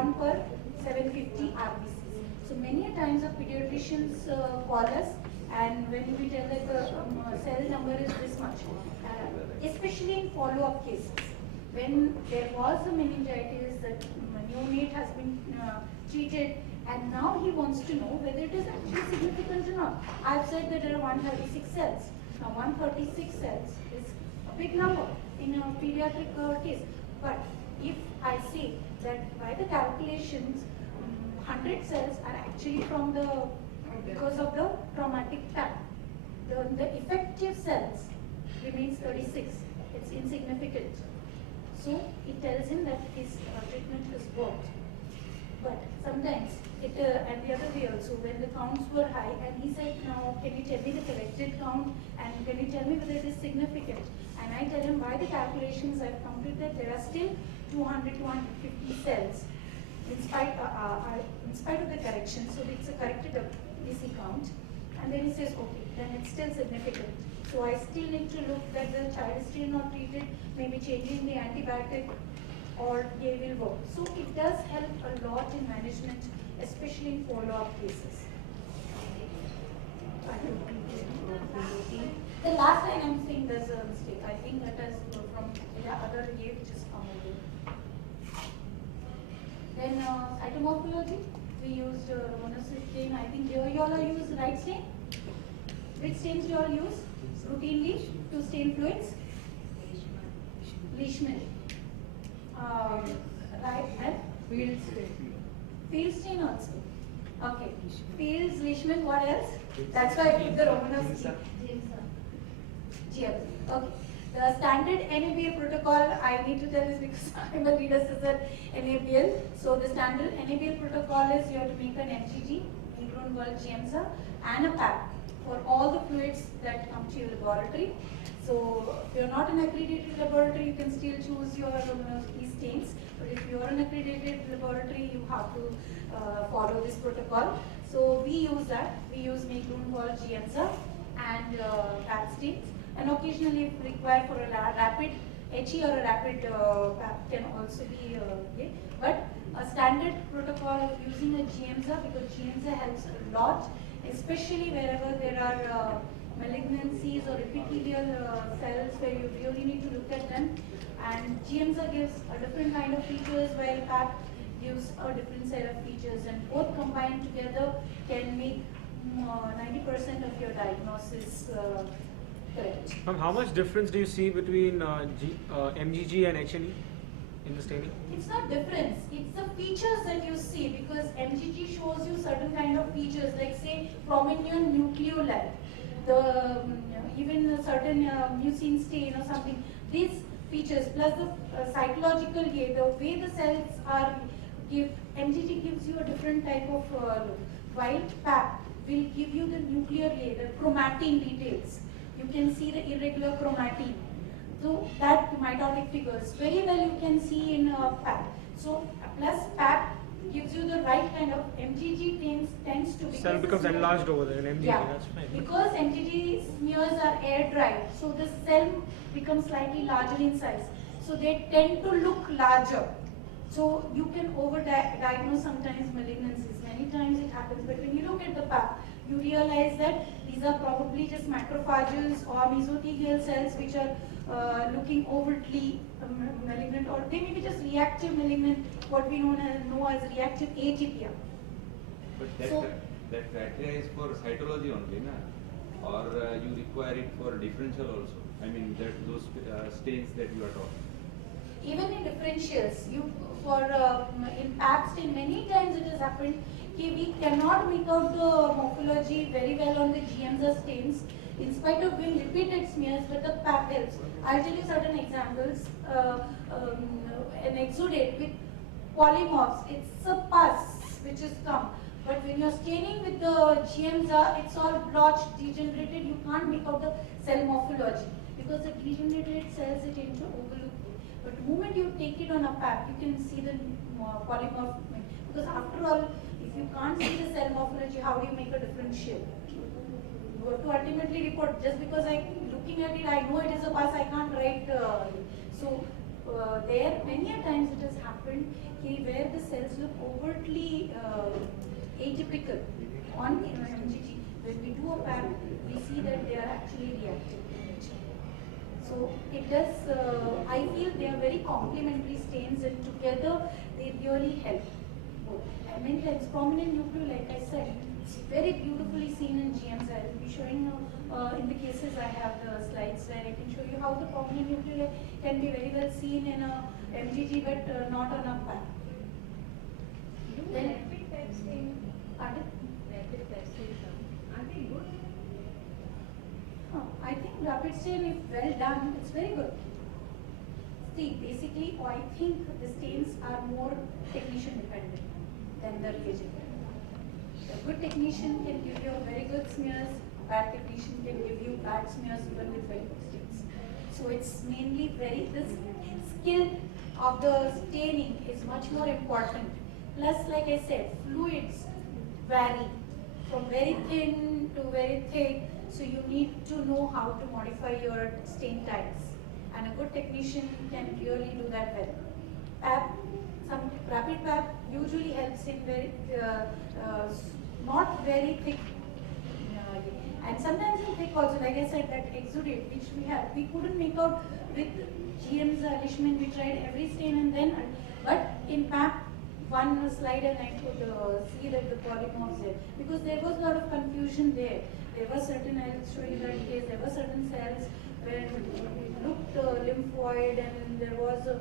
1 per 750 RBCs. So many a times the pediatricians call us, and when we tell that the cell number is this much, especially in follow-up cases. When there was a meningitis, that neonate has been treated, and now he wants to know whether it is actually significant or not. I've said that there are 136 cells. Now 136 cells is a big number in a pediatric case. But if I say that by the calculations, 100 cells are actually from the, because of the traumatic tap, the effective cells remains 36. It's insignificant. So it tells him that his treatment is worked. But sometimes it, and the other way also, when the counts were high, and he said, now can you tell me the corrected count, and can you tell me whether it is significant? And I tell him, by the calculations I've counted that there are still 200 to 150 cells in spite of the correction. So it's a corrected DC count. And then he says, okay, then it's still significant. So I still need to look that the child is still not treated, maybe changing the antibiotic, or they will work. So it does help a lot in management, especially in follow-up cases. The last line I'm saying there's a mistake. I think that is from the other year which is come over. Then cytomorphology, we used monocyte stain. I think here you all are used right stain. Which stains do you all use routinely to stain fluids? Leishman. Right, and field stain. Field stain also. Okay. Fields, Leishman, what else? That's why I put the Romanovsky. GM. Okay. The standard NABL protocol, I need to tell this because I'm a predecessor NABL. So the standard NABL protocol is you have to make an MGG, Negron World GMSA, and a PAP for all the fluids that come to your laboratory. So if you're not an accredited laboratory, you can still choose your stains. But if you're an accredited laboratory, you have to follow this protocol. So we use that. We use Negron World GMSA and PAP stains. And occasionally, if required for a rapid HE or a rapid PAP can also be okay. But a standard protocol of using a GMSA, because GMSA helps a lot, especially wherever there are malignancies or epithelial cells where you really need to look at them. And GMSA gives a different kind of features, while PAP gives a different set of features, and both combined together can make 90% of your diagnosis correct. How much difference do you see between MGG and HNE in the staining? It's not difference, it's the features that you see, because MGG shows you certain kind of features, like say prominent nucleoli, the even a certain mucin stain or something. These features plus the psychological way, the way the cells are MGG gives you a different type of look, while PAP will give you the nuclear layer, the chromatin details. You can see the irregular chromatin. So that mitotic figures very well you can see in PAP. So plus PAP gives you the right kind of MGG tends to cell becomes enlarged over there in MGG. Yeah, that's fine. because MGG smears are air dried, so the cell becomes slightly larger in size. So they tend to look larger. So you can over-diagnose sometimes malignancies. Many times it happens, but when you look at the PAP, you realize that these are probably just macrophages or mesothelial cells which are looking overtly malignant, or they may be just reactive malignant, what we know as reactive atypia. But that criteria is for cytology only, na? Or you require it for differential also? I mean, those stains that you are talking. Even in differentials, in PAP stain, many times it has happened we cannot make out the morphology very well on the GMSA stains, in spite of doing repeated smears, but the PAP helps. I'll tell you certain examples. An exudate with polymorphs, it's a pus which is come. But when you're staining with the GMSA, it's all blotched, degenerated, you can't make out the cell morphology, because the degenerated cells it tend to overlook. But the moment you take it on a PAP, you can see the polymorph, because after all, if you can't see the cell morphology, how do you make a differential? You have to ultimately report. Just because I'm looking at it, I know it is a pus, I can't write. So there many a times it has happened where the cells look overtly atypical on MGG. When we do a PAP, we see that they are actually reactive. So it does, I feel they are very complementary stains and together they really help both. And many times prominent nuclei, like I said, it's very beautifully seen in GMs. I will be showing in the cases I have the slides where I can show you how the prominent nuclei can be very well seen in a MGG but not on a PAP. Then, rapid PET stain, pardon? rapid PET stain, are they good? I think rapid stain, if well done, it's very good. See, basically, I think the stains are more technician dependent than the reagent. A good technician can give you very good smears, bad technician can give you bad smears even with very good stains. So it's mainly the skill of the staining is much more important. Plus, like I said, fluids vary from very thin to very thick. So you need to know how to modify your stain types, and a good technician can really do that well. PAP, some rapid PAP usually helps in very not very thick, and sometimes in thick also. Like I said, that exudate which we couldn't make out with GM's Leishman. We tried every stain and then, but in PAP. One slide and I could see that the polymorphs there, because there was a lot of confusion there. There were certain, I'll show you that case, there were certain cells where it looked lymphoid and there was a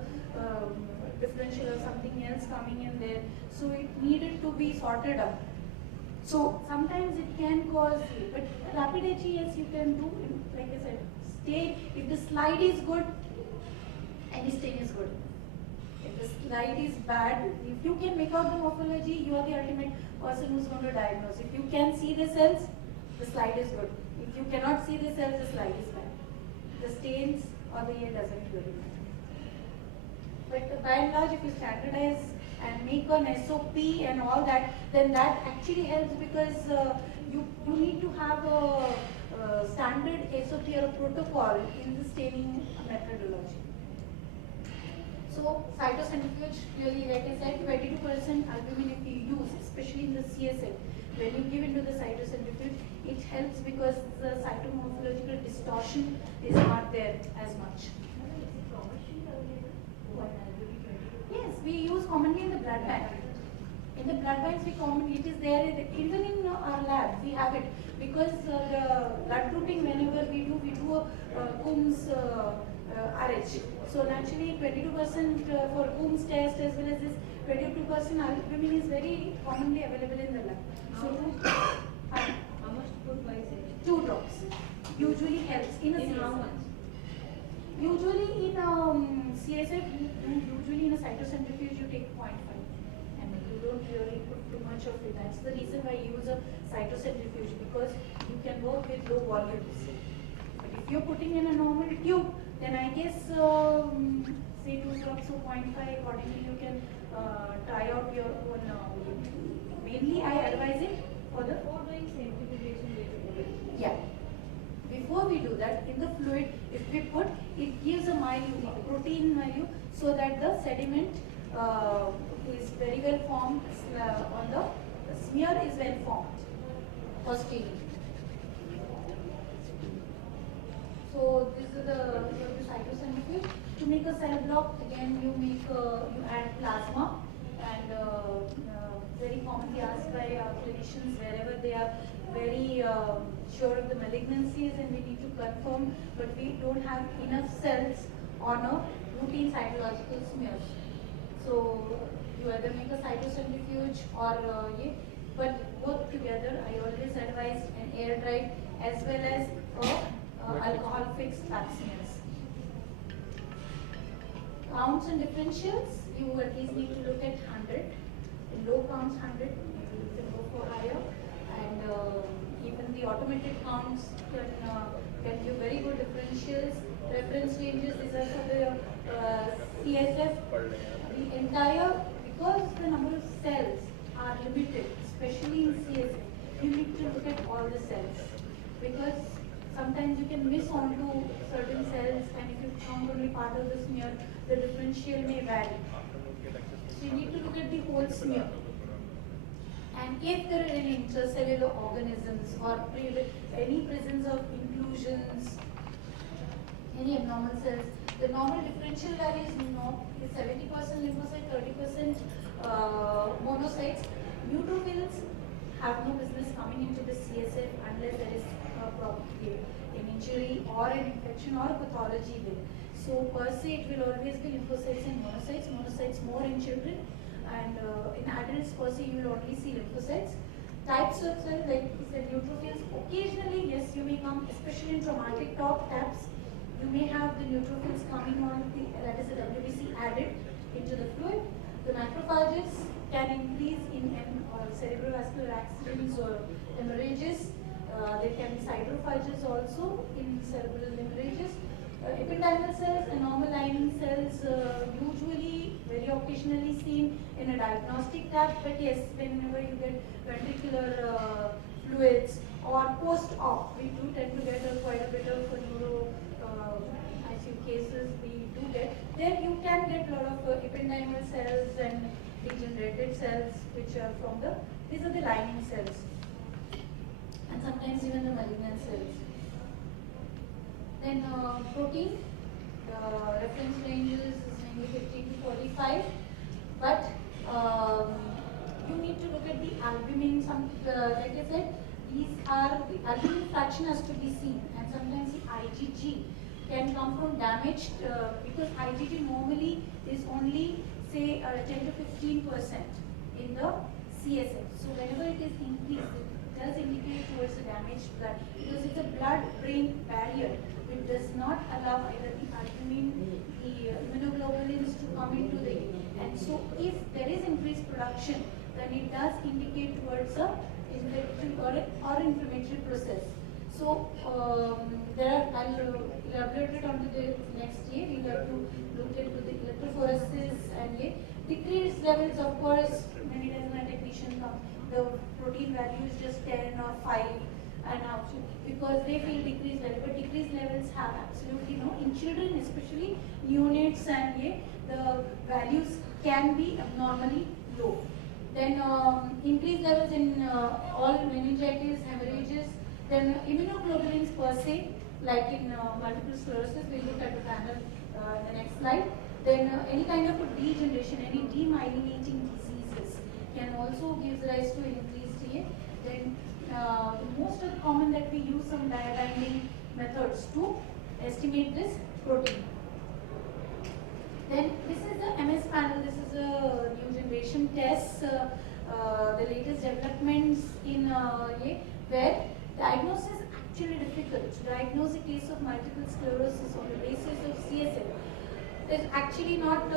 differential or something else coming in there. So it needed to be sorted out. So sometimes it can cause, but rapid HES you can do, like I said, stay, if the slide is good, any stain is good. If the slide is bad, if you can make out the morphology, you are the ultimate person who's going to diagnose. If you can see the cells, the slide is good. If you cannot see the cells, the slide is bad. The stains or the year doesn't really matter. But by and large, if you standardize and make an SOP and all that, then that actually helps, because you need to have a standard SOP or a protocol in the staining methodology. So cytocentrifuge, really, like I said, 22% albumin if you use, especially in the CSF. When you give into the cytocentrifuge, it helps because the cytomorphological distortion is not there as much. Yes, we use commonly in the blood bank. In the blood banks, it is there, even in our lab, we have it. Because the blood grouping, whenever we do a Coombs RH. So naturally 22% for Coombs test as well as this 22% albumin is very commonly available in the lab. So How much to put by say? 2 drops usually helps in a In how CSF. much? Usually in CSF, usually in a cytocentrifuge you take 0.5 and you don't really put too much of it. That's the reason why I use a cytocentrifuge, because you can work with low volumes. But if you're putting in a normal tube, then I guess say 2 drops or 0.5, accordingly you can try out your own. Mainly I advise it for the. Before doing centrifugation, we have to do it. Yeah. Before we do that, in the fluid, if we put, it gives a milieu, protein milieu, so that the sediment is very well formed on the smear is well formed for staining. So this is the cytocentrifuge. To make a cell block, again you add plasma, and very commonly asked by clinicians wherever they are very sure of the malignancies and we need to confirm, but we don't have enough cells on a routine cytological smear. So you either make a cytocentrifuge or but both together I always advise an air dried as well as alcohol fixed pap smears. Counts and differentials, you at least need to look at 100. In low counts 100, you can go for higher, and even the automated counts can give very good differentials. Reference ranges, these are for the CSF. The entire, because the number of cells are limited, especially in CSF, you need to look at all the cells, because sometimes you can miss onto certain cells, and if you count only part of the smear, the differential may vary. So you need to look at the whole smear. And if there are any intracellular organisms or any presence of inclusions, any abnormal cells, the normal differential value is 70% lymphocyte, 30% monocytes. Neutrophils have no business coming into the CSF unless there is probably an injury or an infection or pathology there. So per se it will always be lymphocytes and monocytes. Monocytes more in children, and in adults per se you will only see lymphocytes. Types of cells like the neutrophils, occasionally yes you may come, especially in traumatic taps, you may have the neutrophils coming on, that is the WBC added into the fluid. The macrophages can increase in cerebrovascular accidents or hemorrhages. There can be cytophages also in cerebral hemorrhages. Ependymal cells and normal lining cells usually very occasionally seen in a diagnostic tap, but yes, whenever you get ventricular fluids or post-op, we do tend to get quite a bit of neuro ICU cases. We do get there. You can get a lot of ependymal cells and degenerated cells, which are from these are the lining cells, and sometimes even the malignant cells. Then protein, reference ranges is mainly 15 to 45, but you need to look at the albumin. Like I said, the albumin fraction has to be seen, and sometimes the IgG can come from damaged because IgG normally is only say 10 to 15% in the CSF. So whenever it is increased, it does indicate towards the damaged blood, because it's a blood-brain barrier. It does not allow either the albumin, the immunoglobulins to come into the, and so if there is increased production, then it does indicate towards a infective or inflammatory process. So I'll elaborate it on to the next year. We have to look into the electrophoresis and decreased levels. Of course, many times when a technician comes, the protein value is just 10 or 5, and because they feel decreased level, but decreased levels have absolutely no. In children, especially neonates, and the values can be abnormally low. Then increased levels in all meningitis, hemorrhages. Then immunoglobulins per se, like in multiple sclerosis, we'll look at the panel in the next slide. Then any kind of a degeneration, any demyelinating diseases can also give rise to an increased TA. Then the most common that we use some diabinding methods to estimate this protein. Then this is the MS panel. This is a new generation test, the latest developments in where diagnosis is actually difficult. To diagnose a case of multiple sclerosis on the basis of CSF is actually not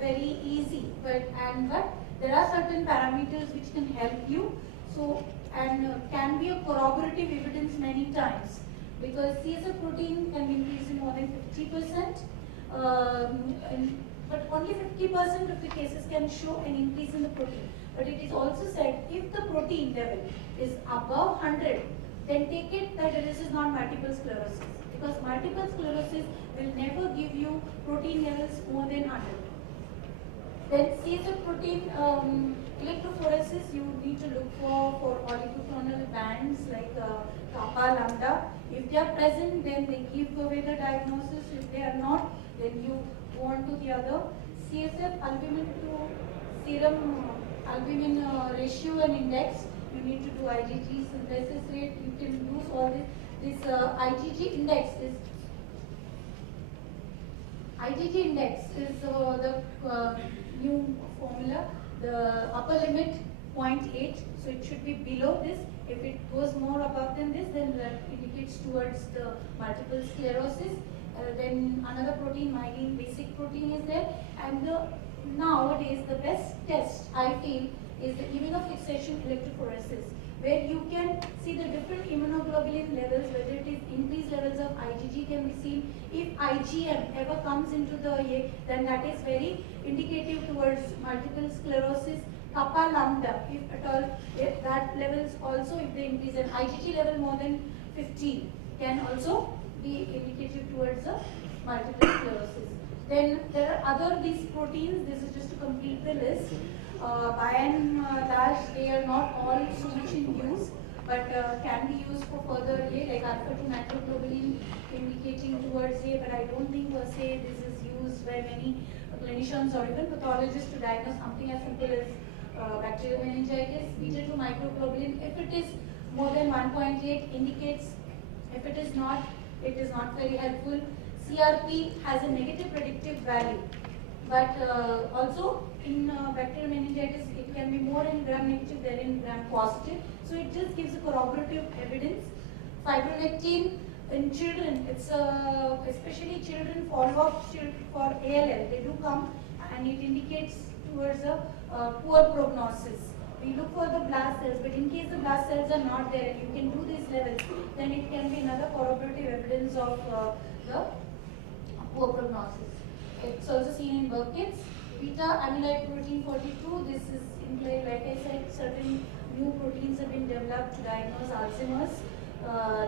very easy, but there are certain parameters which can help you. So and can be a corroborative evidence many times, because CSF protein can be increased in more than 50%, but only 50% of the cases can show an increase in the protein. But it is also said if the protein level is above 100, then take it that this is not multiple sclerosis, because multiple sclerosis will never give you protein levels more than 100. Then CSF protein electrophoresis, you need to look for oligoclonal bands like kappa, lambda. If they are present, then they give away the diagnosis. If they are not, then you go on to the other. CSF albumin to serum albumin ratio and index. You need to do IgG synthesis rate. You can use all this. This IgG index is the new formula. The upper limit 0.8, so it should be below this. If it goes more above than this, then that indicates towards the multiple sclerosis. Then another protein, myelin basic protein, is there. And nowadays the best test I feel is the immunofixation electrophoresis, where you can see the different immunoglobulin levels, whether it is increased levels of IgG can be seen. If IgM ever comes into the then that is very indicative towards multiple sclerosis. Kappa lambda, if at all, if that levels also, if they increase, an IgG level more than 15, can also be indicative towards the multiple sclerosis. Then there are other these proteins. This is just to complete the list. By and large, they are not all so much in use, but can be used for further like alpha-2 macroglobulin indicating towards but I don't think per se this is used by many clinicians or even pathologists to diagnose something as simple as bacterial meningitis. Beta-2 microglobulin, if it is more than 1.8, indicates. If it is not, it is not very helpful. CRP has a negative predictive value, but also in bacterial meningitis, it can be more in gram negative than in gram positive. So it just gives a corroborative evidence. Fibronectin in children, it's especially children follow-up for ALL. They do come and it indicates towards a poor prognosis. We look for the blast cells, but in case the blast cells are not there and you can do these levels, then it can be another corroborative evidence of the poor prognosis. It's also seen in Burkitt's. Beta amyloid protein 42, this is implied, like I said, certain new proteins have been developed to diagnose Alzheimer's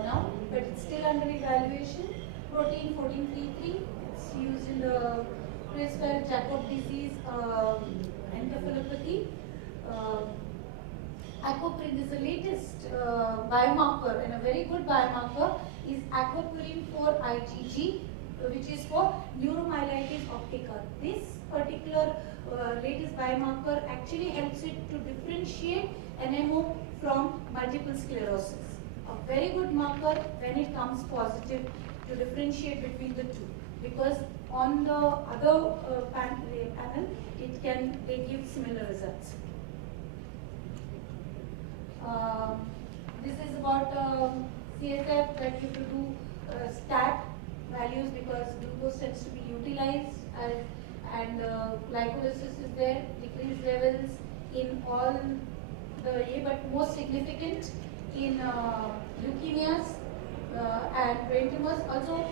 now, but it's still under evaluation. Protein 1433, it's used in the Creutzfeldt-Jakob disease encephalopathy. Aquaporin is the latest biomarker, and a very good biomarker is aquaporin 4 IgG, which is for neuromyelitis optica. This particular latest biomarker actually helps it to differentiate NMO from multiple sclerosis. A very good marker when it comes positive to differentiate between the two, because on the other panel they give similar results. This is about CSF that you have to do stat values because glucose tends to be utilized and glycolysis is there, decreased levels in all the but most significant in leukemias and brain tumors, also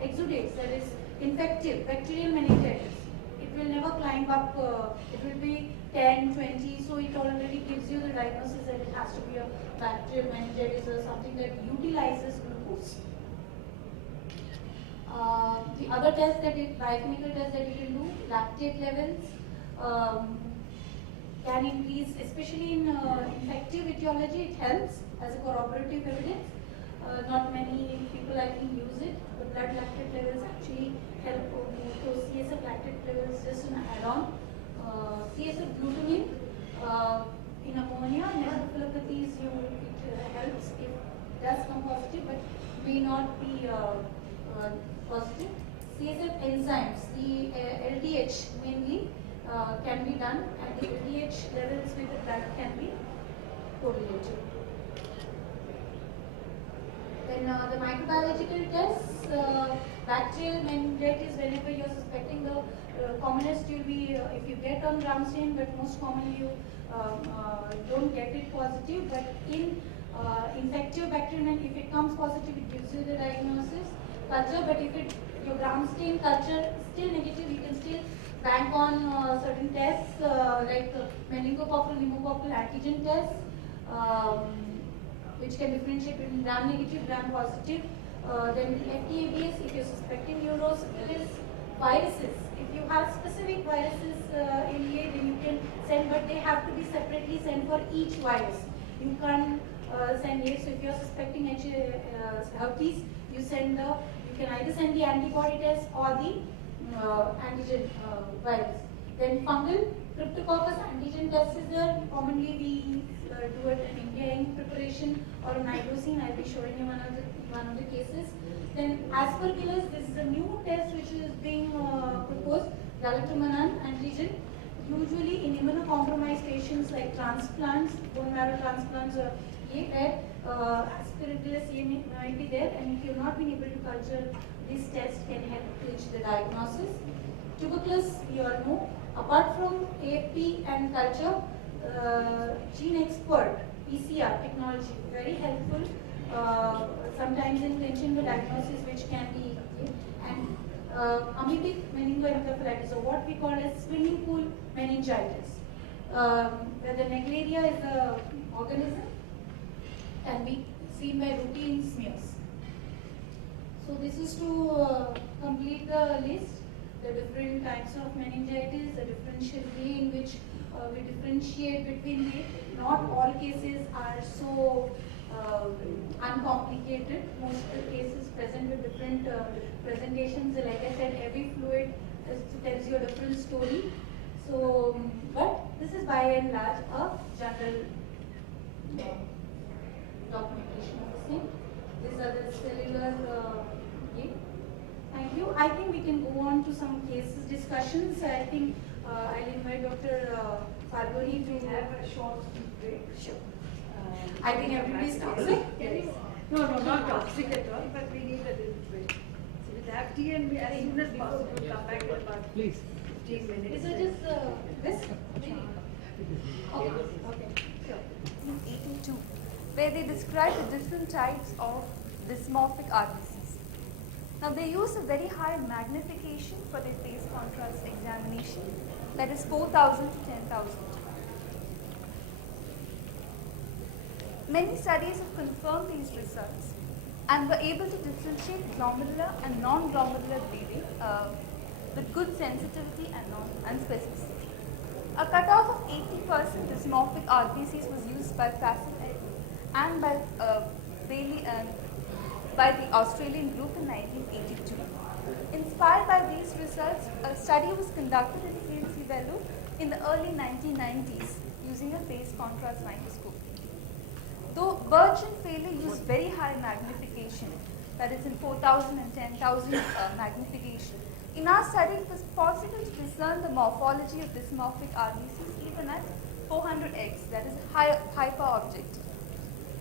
exudates, that is infective bacterial meningitis. It will never climb up, it will be 10, 20, so it already gives you the diagnosis that it has to be a bacterial meningitis or something that utilizes glucose. The other test biochemical test that you can do, lactate levels can increase, especially in infective etiology, it helps as a corroborative evidence. Not many people I think use it. The blood lactate levels actually help. So CSF lactate levels just an add-on. CSF glutamine in ammonia and encephalopathies, it helps if it does come positive, but may not be positive. CSF enzymes, the LDH mainly can be done, and the LDH levels with the blood can be correlated. Then the microbiological tests, bacterial meningitis, whenever you are suspecting the commonest will be if you get on gram stain, but most commonly you don't get it positive. But in infective bacterial, if it comes positive, it gives you the diagnosis. Culture, but if your gram stain culture is still negative, you can still bank on certain tests like meningococcal, pneumococcal antigen tests, which can differentiate between gram negative, gram positive. Then FTABS, if you're suspecting neurosyphilis, viruses. If you have specific viruses in here, then you can send, but they have to be separately sent for each virus. You can't send here. So if you're suspecting herpes, you can either send the antibody test or the antigen virus. Then fungal cryptococcus antigen test is there. Commonly we do it in India in preparation or nitrosine. I'll be showing you one of the cases. Then aspergillus, this is a new test which is being proposed, galactomannan antigen. Usually in immunocompromised patients like transplants, bone marrow transplants or where aspergillus might be there, and if you've not been able to culture, this test can help reach the diagnosis. Tuberculosis, you all know. Apart from AFP and culture, gene expert, PCR technology, very helpful. Sometimes in connection with diagnosis, which can be, and amoebic meningoencephalitis, or what we call as swimming pool meningitis. The Naegleria is the organism, can be seen by routine smears. So this is to complete the list, the different types of meningitis, the differential way in which we differentiate between it. Not all cases are so uncomplicated. Most of the cases present with different presentations. Like I said, every fluid tells you a different story. So, but this is by and large a general documentation of the same. These are the cellular okay. Thank you. I think we can go on to some cases discussions. I think I'll invite Dr. Pargoni to have a short break. Sure. I think everybody's toxic. Yes. No, not toxic at all, but we need a little break. So we'll have tea and we, as soon as possible, we'll come back in about 15 minutes. Is it just this? Okay. Okay. Sure. 1882, where they describe the different types of dysmorphic RBCs. Now they use a very high magnification for their phase contrast examination, that is 4,000 to 10,000. Many studies have confirmed these results and were able to differentiate glomerular and non-glomerular bleeding with good sensitivity and specificity. A cutoff of 80% dysmorphic RBCs was used by Fassel and by Bailey and by the Australian group in 1982. Inspired by these results, a study was conducted in CNC Bellu in the early 1990s using a phase contrast microscope. Though Birch and Failey used very high magnification, that is in 4,000 and 10,000 magnification, in our study it was possible to discern the morphology of dysmorphic RBCs even at 400x, that is hyper objective.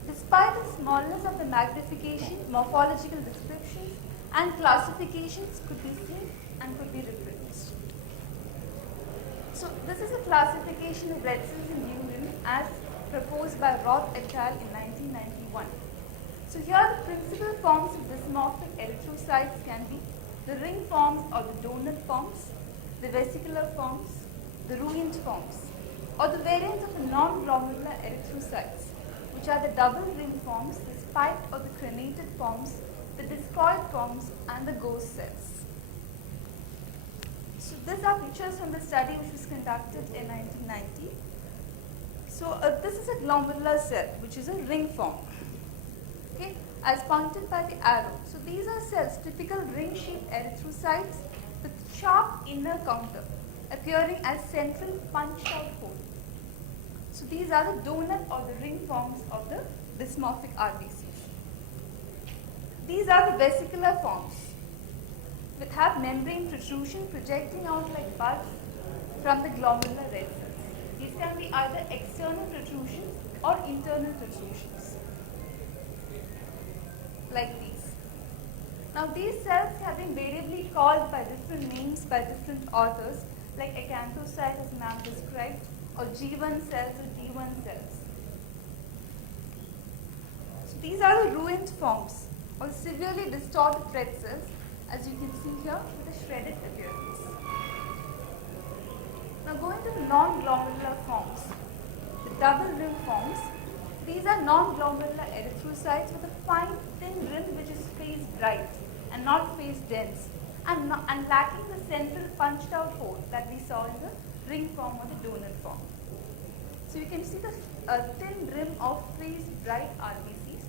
Despite the smallness of the magnification, morphological descriptions and classifications could be seen and could be reproduced. So this is a classification of red cells in urine as proposed by Roth et al. In 1991. So here the principal forms of dysmorphic erythrocytes can be the ring forms or the donut forms, the vesicular forms, the ruined forms, or the variants of the non-glomerular erythrocytes, which are the double ring forms, the spiked or the crenated forms, the discoid forms, and the ghost cells. So these are pictures from the study which was conducted in 1990. So this is a glomerular cell, which is a ring form, okay, as pointed by the arrow. So these are cells, typical ring-shaped erythrocytes with sharp inner counter, appearing as central punched-out hole. So these are the donut or the ring forms of the dysmorphic RBCs. These are the vesicular forms, which have membrane protrusion projecting out like buds from the glomerular red cells. These can be either external protrusions or internal protrusions, like these. Now these cells have been variably called by different names by different authors, like acanthocyte as ma'am described, or G1 cells or D1 cells. So these are the ruined forms, or severely distorted red cells, as you can see here with a shredded appearance. Now going to the non-glomerular forms, the double rim forms, these are non-glomerular erythrocytes with a fine thin rim which is phase bright and not phase dense and lacking the central punched out hole that we saw in the ring form or the donut form. So you can see the thin rim of phase bright RBCs.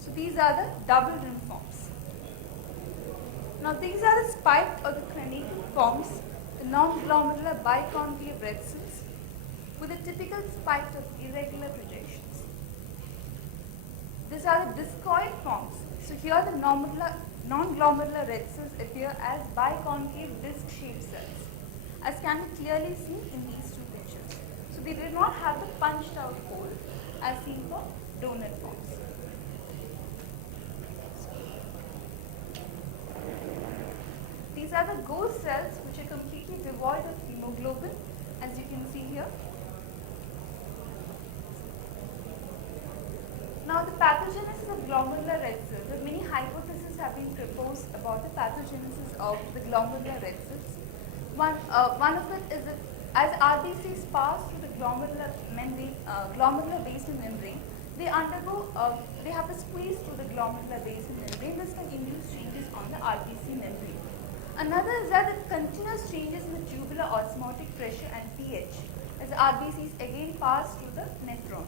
So these are the double rim forms. Now these are the spiked or the crenated forms, the non-glomerular biconcave red cells with a typical spike of irregular projections. These are the discoid forms. So here the non-glomerular red cells appear as biconcave disc-shaped cells, as can be clearly seen in these two pictures. So they did not have the punched out hole as seen for donut forms. These are the ghost cells which are completely devoid of hemoglobin, as you can see here. Now the pathogenesis of glomerular red cells. There are many hypotheses have been proposed about the pathogenesis of the glomerular red cells. One of it is that as RBCs pass through the glomerular basement membrane, they have to squeeze through the glomerular basal membrane. This can induce changes on the RBC membrane. Another is that the continuous changes in the tubular osmotic pressure and pH as the RBCs again pass through the nephron.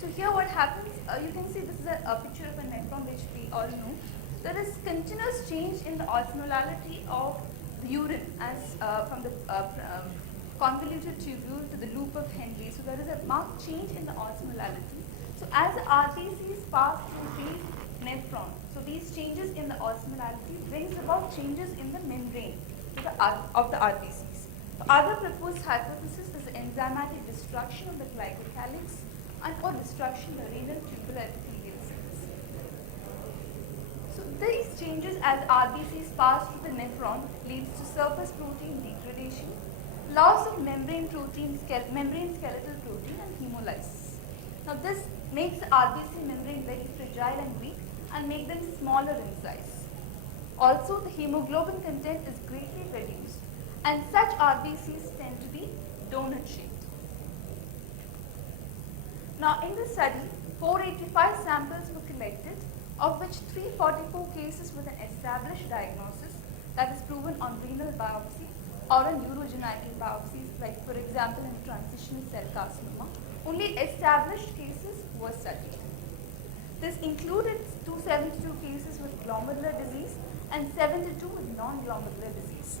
So here what happens, you can see this is a picture of a nephron which we all know. There is continuous change in the osmolality of the urine as from the convoluted tubule to the loop of Henle. So there is a marked change in the osmolality. So as the RBCs pass through the nephron, so these changes in the osmolality brings about changes in the membrane of the RBCs. The other proposed hypothesis is the enzymatic destruction of the glycocalyx and or destruction of the renal tubular epithelial cells. So these changes as RBCs pass through the nephron leads to surface protein degradation, loss of membrane skeletal protein and hemolysis. Now this makes the RBC membrane very fragile and weak and make them smaller in size. Also the hemoglobin content is greatly reduced and such RBCs tend to be donut shaped. Now in the study, 485 samples were collected, of which 344 cases with an established diagnosis, that is proven on renal biopsy or on urogenital biopsies, like for example in transitional cell carcinoma. Only established cases were studied. This included 272 cases with glomerular disease and 72 with non-glomerular disease.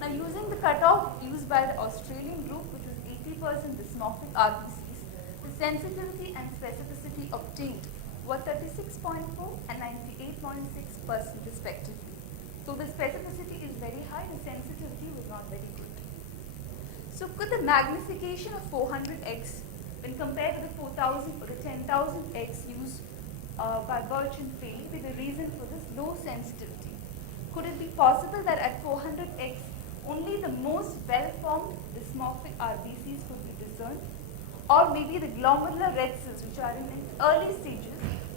Now using the cutoff used by the Australian group, which was 80% dysmorphic RBCs, the sensitivity and specificity obtained were 36.4 and 98.6% respectively. So the specificity is very high, the sensitivity was not very good. So could the magnification of 400x when compared to the 4,000 or the 10,000x used by Birch and Paley be the reason for this low sensitivity? Could it be possible that at 400x only the most well-formed dysmorphic RBCs could be discerned? Or maybe the glomerular red cells, which are in its early stages,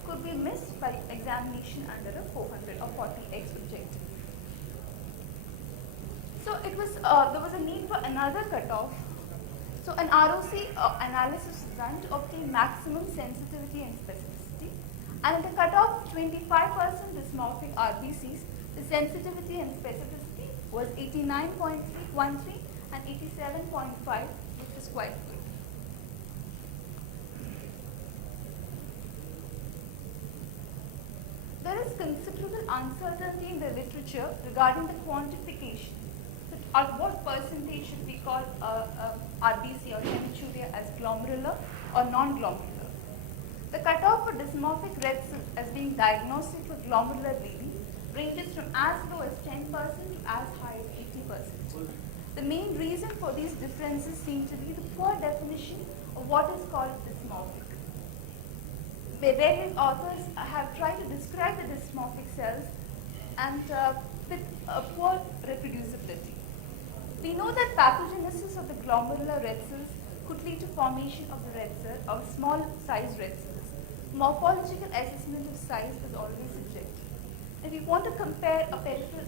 could be missed by examination under a 400 or 40x objective. So it was there was a need for another cutoff. So an ROC analysis was done to obtain maximum sensitivity and specificity. And at a cutoff of 25% dysmorphic RBCs, the sensitivity and specificity was 89.13 and 87.5, which is quite good. There is considerable uncertainty in the literature regarding the quantification. So at what percentage should we call RBC or hematuria as glomerular or non-glomerular? The cutoff for dysmorphic red cells as being diagnostic for glomerular bleeding ranges from as low as 10% to as high as 80%. The main reason for these differences seem to be the poor definition of what is called dysmorphic. Various authors have tried to describe the dysmorphic cells and with poor reproducibility. We know that pathogenesis of the glomerular red cells could lead to formation of the red cell or small size red cells. Morphological assessment of size is always subjective. If you want to compare a peripheral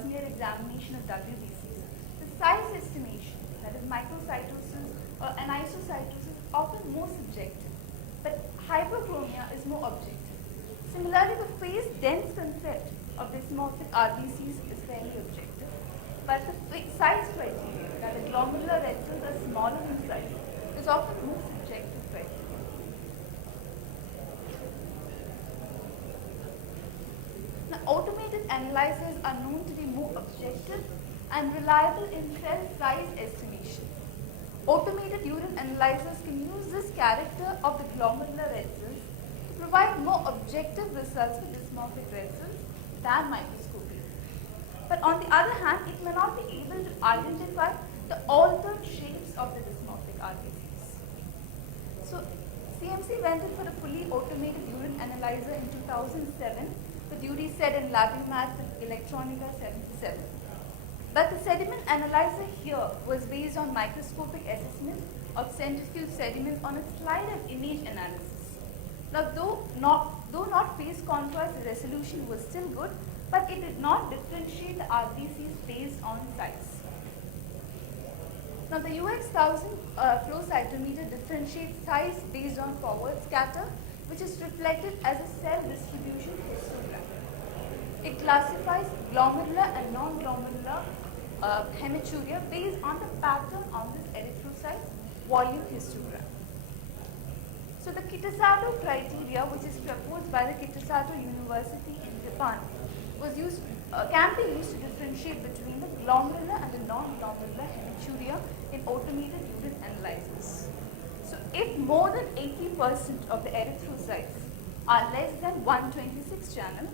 smear examination of WBCs, the size estimation, that is microcytosis or anisocytosis, is often more subjective, but hyperchromia is more objective. Similarly, the phase dense concept of dysmorphic RBCs is fairly objective, but the size criteria, that the glomerular red cells are smaller in size, is often more subjective criteria. Now, automated analyzers are known to be more objective and reliable in cell size estimation. Automated urine analyzers can use this character of the glomerular red cells to provide more objective results for dysmorphic red cells than microscopy. But on the other hand, it may not be able to identify the altered shapes of the dysmorphic RBCs. So CMC went in for a fully automated urine analyzer in 2007 with UDCED and Labimat with Electronica 77. But the sediment analyzer here was based on microscopic assessment of centrifuge sediments on a slide and image analysis. Now, though not phase contrast, the resolution was still good, but it did not differentiate the RBCs based on size. Now, the UX1000 flow cytometer differentiates size based on forward scatter which is reflected as a cell distribution histogram. It classifies glomerular and non-glomerular hematuria based on the pattern on this erythrocyte volume histogram. So the Kitasato criteria, which is proposed by the Kitasato University in Japan, can be used to differentiate between the glomerular and the non-glomerular hematuria in automated urine analysis. So if more than 80% of the erythrocytes are less than 126 channel,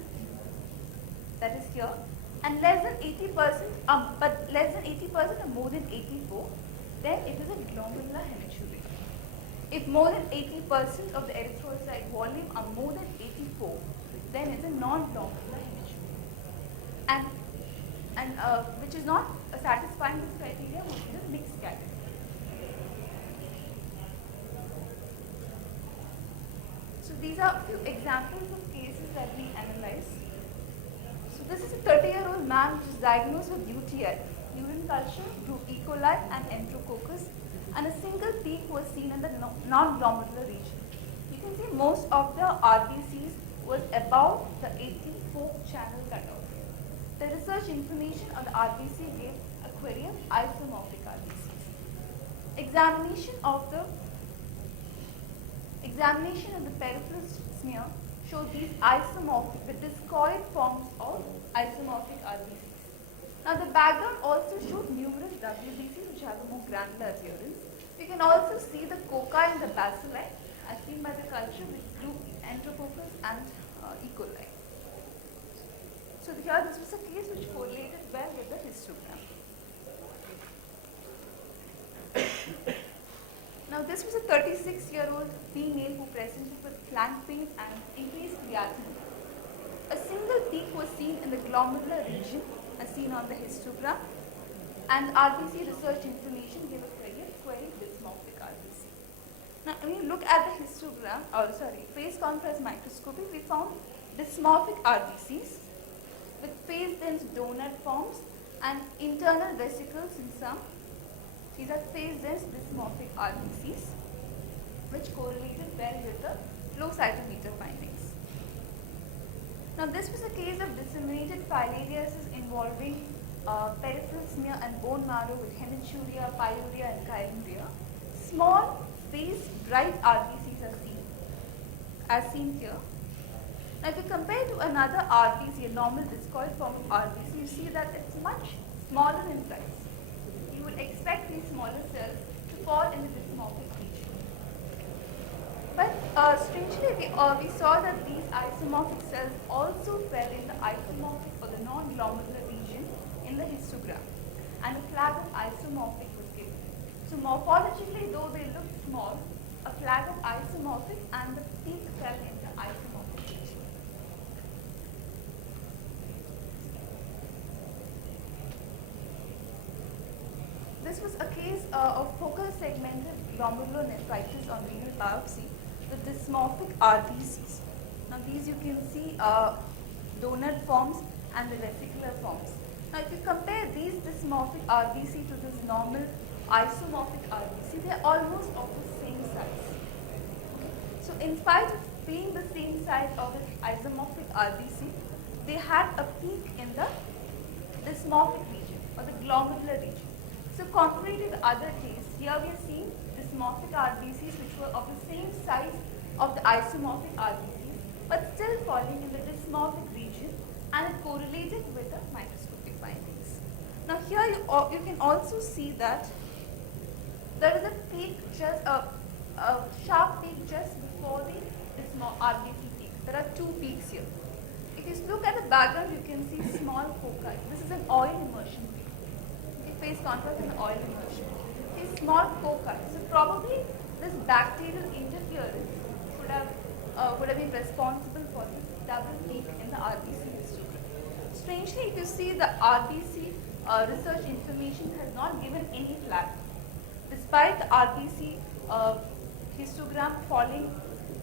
that is here, and less than 80%, but less than 80% or more than 84, then it is a glomerular hematuria. If more than 80% of the erythrocyte volume are more than 84, then it's a non-glomerular hematuria. And which is not satisfying this criteria, which is a mixed category. So these are a few examples of cases that we analyze. So this is a 30-year-old man which is diagnosed with UTI. Urine culture grew E. coli and enterococcus, and a single peak was seen in the non-glomerular region. You can see most of the RBCs was above the 84 channel cutoff. The research information on the RBC gave a query of isomorphic RBCs. Examination of the peripheral smear showed these isomorphic, the discoid forms of isomorphic RBCs. Now the background also showed numerous WBCs which have a more granular appearance. We can also see the cocci and the bacilli as seen by the culture which grew enterococcus and E. coli. So here this was a case which correlated well with the histogram. Now this was a 36-year-old female who presented with flank pain and increased creatinine. A single peak was seen in the glomerular region as seen on the histogram, and RBC research information gave a query dysmorphic RBC. Now when you look at the histogram, phase contrast microscopy, we found dysmorphic RBCs with phase-dense donut forms and internal vesicles in some. These are phase-dense dysmorphic RBCs which correlated well with the flow cytometer findings. Now this was a case of disseminated filariasis involving peripheral smear and bone marrow with hematuria, pyuria and chyluria. Small phase bright RBCs are seen, as seen here. Now if you compare to another RBC, a normal discoid form of RBC, you see that it's much smaller in size. You would expect these smaller cells to fall in the dysmorphic region. But strangely, we saw that these isomorphic cells also fell in the isomorphic or the non-glomerular region in the histogram, and a flag of isomorphic was given. So morphologically, though they look small, a flag of isomorphic and the peak fell in the isomorphic region. This was a case of focal segmented glomerulonephritis on renal biopsy with dysmorphic RBCs. Now these you can see donut forms and the vesicular forms. Now if you compare these dysmorphic RBC to this normal isomorphic RBC, they are almost of the same size. So in spite of being the same size of the isomorphic RBC, they had a peak in the dysmorphic region or the glomerular region. So contrary to the other case, here we are seeing dysmorphic RBCs which were of the same size of the isomorphic RBCs, but still falling in the dysmorphic region, and it correlated with the microscopic findings. Now here you can also see that there is a peak, just a sharp peak just before the RBC peak. There are two peaks here. If you look at the background, you can see small foci. This is an oil immersion peak. Phase contrast and oil immersion. These small foci. So probably this bacterial interference would have been responsible for this double peak in the RBC histogram. Strangely, if you see the RBC research information has not given any flag, despite the RBC histogram falling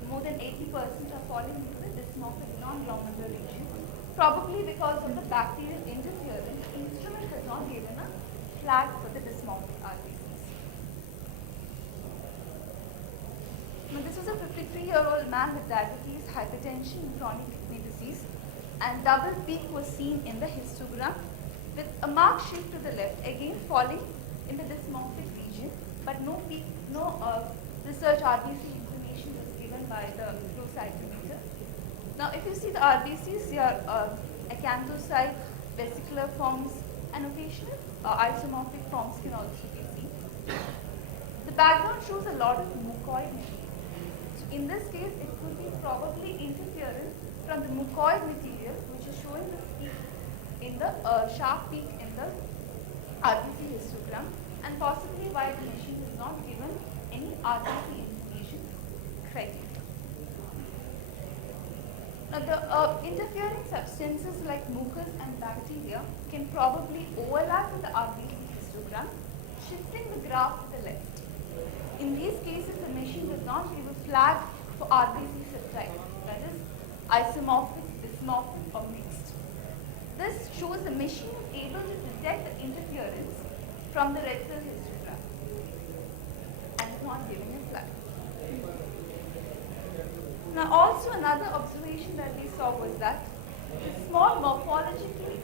more than 80% are falling into the dysmorphic non-glomerular region. Probably because of the bacterial interference, the instrument has not given a flag for the dysmorphic RBCs. Now, this was a 53-year-old man with diabetes, hypertension, and chronic kidney disease, and double peak was seen in the histogram with a marked shift to the left, again falling in the dysmorphic region, but no peak, no research RBC information was given by the flow cytometer. Now, if you see the RBCs, they are acanthocyte, vesicular forms, and occasional isomorphic forms can also be seen. The background shows a lot of mucoid material. So, in this case, it could be probably interference from the mucoid material, which is showing the peak in the sharp peak in the RBC histogram, and possibly why the machine is not given any RBC information criteria. Now, the interfering substances like mucus and bacteria can probably overlap with the RBC histogram, shifting the graph to the left. In these cases, the machine does not give a flag for RBC subtype, that is isomorphic, dysmorphic, or mixed. This shows the machine is able to detect the interference from the red cell histogram and is not giving a flag. Now, also another observation that we saw was that the small morphologically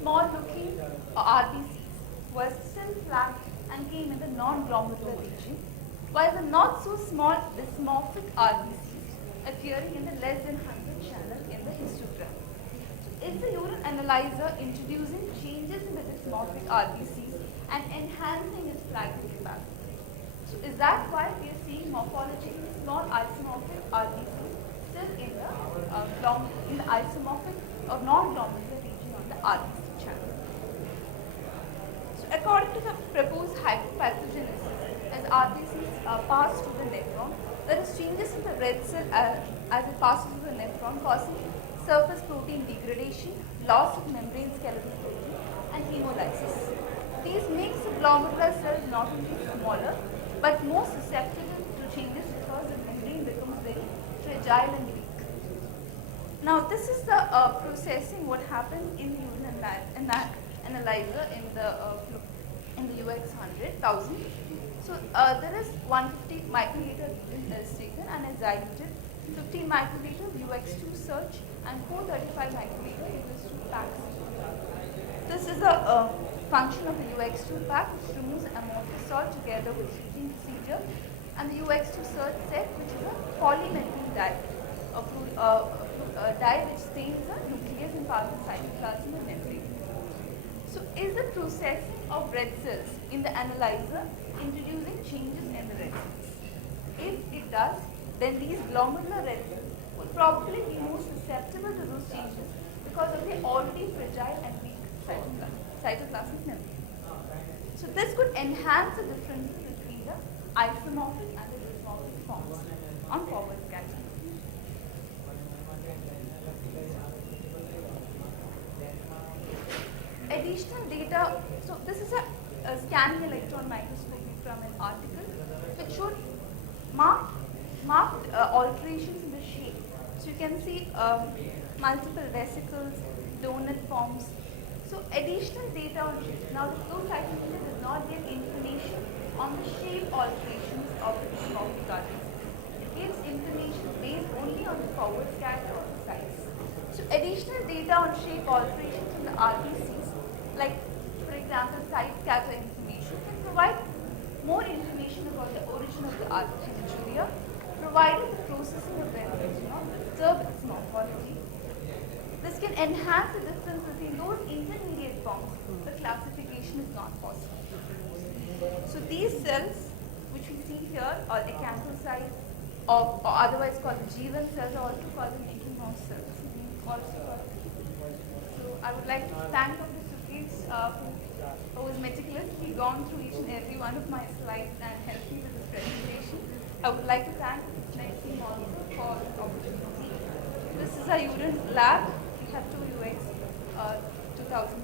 small looking RBCs were still flagged and came in the non-glomerular region, while the not so small dysmorphic RBCs appearing in the less than 100 channel in the histogram. So, is the urine analyzer introducing changes in the dysmorphic RBCs and enhancing its flagging capacity? So, is that why we are seeing morphologically small isomorphic RBCs still in the isomorphic or non-glomerular region on the RBC channel? So, according to the proposed hypopathogenesis, as RBCs pass through the nephron, there is changes in the red cell as it passes through the nephron, causing surface protein degradation, loss of membrane skeletal protein, and hemolysis. These makes the glomerular cells not only smaller but more susceptible to changes because the membrane becomes very fragile and weak. Now, this is the processing what happens in the urine analyzer in the UX 100,000. So, there is 150 microliter urine is taken and is diluted, 15 microliter UX2 surge and 435 microliter UX2 packs. This is a function of the UX2 pack, which removes amorphous salt together with heating procedure, and the UX2 surge set, which is a polymethyl dye, a dye which stains the nucleus and part of the cytoplasm and membrane. So, is the processing of red cells in the analyzer introducing changes in the red cells? If it does, then these glomerular red cells will probably be more susceptible to those changes because of the already fragile and weak cytoplasmic membrane. So, this could enhance the differences between the isomorphic and the dysmorphic forms on forward scanning. Additional data, so this is a scanning electron microscopy from an article which showed marked alterations in the shape. So you can see multiple vesicles, donut forms. So additional data on shape. Now the flow cytometer does not give information on the shape alterations of the dysmorphic RBCs. It gives information based only on the forward scan or the size. So additional data on shape alterations in the RBCs, like for example site scatter information, can provide more information about the origin of the hematuria, provided the processing of the does not disturb its morphology. This can enhance the difference between those intermediate forms, but classification is not possible. So these cells, which we see here, are acanthocytes, or otherwise called the G1 cells, are also called the making of cells. So I would like to thank Dr. Sukesh, who was meticulously gone through each and every one of my slides and helped me with this presentation. I would like to thank the next team also for this opportunity. This is our urine lab. We have two UX 2000